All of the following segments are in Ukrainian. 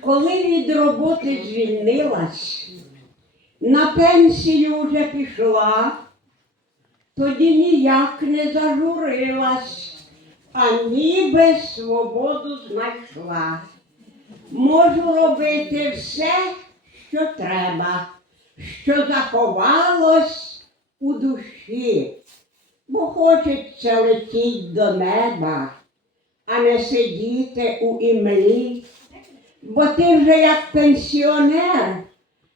Коли від роботи звільнилась, на пенсію вже пішла, тоді ніяк не зажурилась, а ніби свободу знайшла. Можу робити все, що треба, що заховалось у душі, бо хочеться летіть до неба, а не сидіти у імлі. Бо ти вже як пенсіонер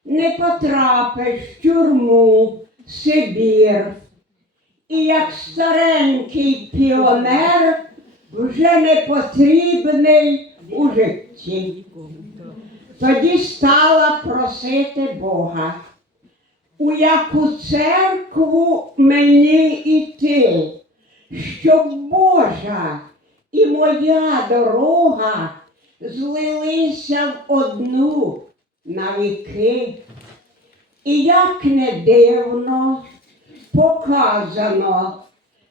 не потрапиш в тюрму, Сибір. І як старенький піонер вже не потрібний у житті. Тоді стала просити Бога, у яку церкву мені йти, щоб Божа і моя дорога злилися в одну навіки. І як не дивно показано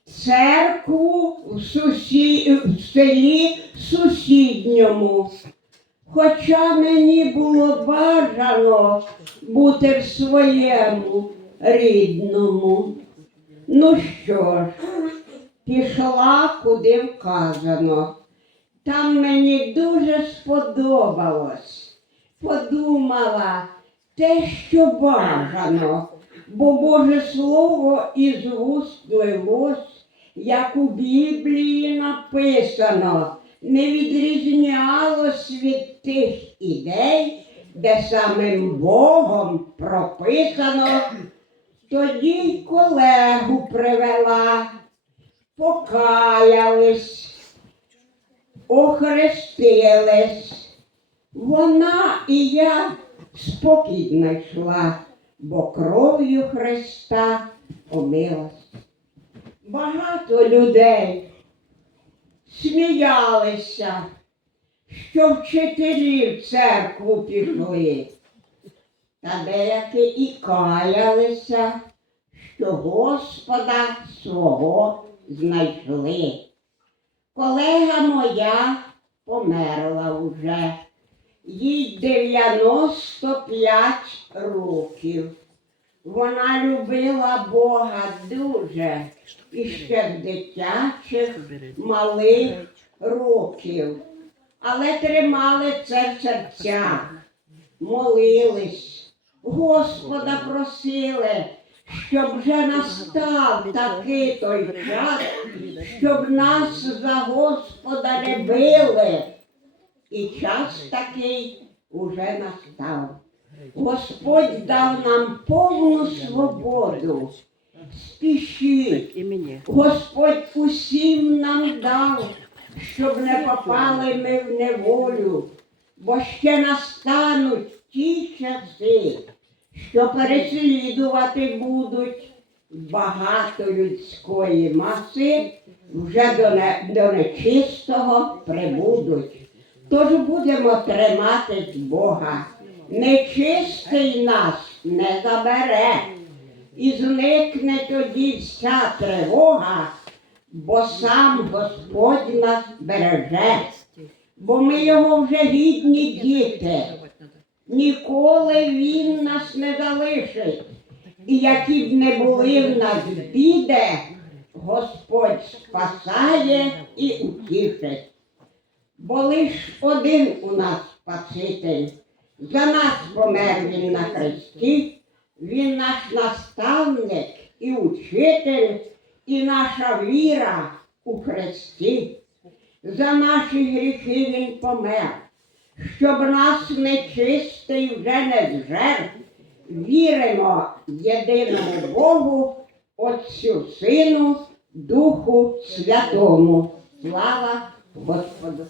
церкву в, сусі... в селі сусідньому. Хоча мені було бажано бути в своєму рідному. Ну що ж, пішла куди вказано. Там мені дуже сподобалось. Подумала те, що бажано, бо Боже Слово із вуст лилось, як у Біблії написано, не відрізнялось від тих ідей, де самим Богом прописано. Тоді й колегу привела, покаялись охрестились. Вона і я спокій знайшла, бо кров'ю Христа омилась. Багато людей сміялися, що вчителі в церкву пішли, та деякі і каялися, що Господа свого знайшли. Колега моя померла вже, їй 95 років. Вона любила Бога дуже. І ще з дитячих малих років, але тримали це в серцях, молились, Господа просили, щоб вже настав такий той час, щоб нас за Господа не били. І час такий уже настав. Господь дав нам повну свободу. Спішіть. Господь усім нам дав, щоб не попали ми в неволю, бо ще настануть ті часи, що переслідувати будуть багато людської маси, вже до, не, до нечистого прибудуть. Тож будемо триматись Бога. Нечистий нас не забере. І зникне тоді вся тривога, бо сам Господь нас береже, бо ми його вже гідні діти. Ніколи він нас не залишить. І які б не були в нас біди, Господь спасає і утішить. Бо лиш один у нас Спаситель. За нас помер він на хресті, він наш наставник і учитель, і наша віра у Христі. За наші гріхи він помер, щоб нас нечистий вже не зжер. Віримо єдиному Богу, Отцю Сину, Духу Святому. Слава Господу!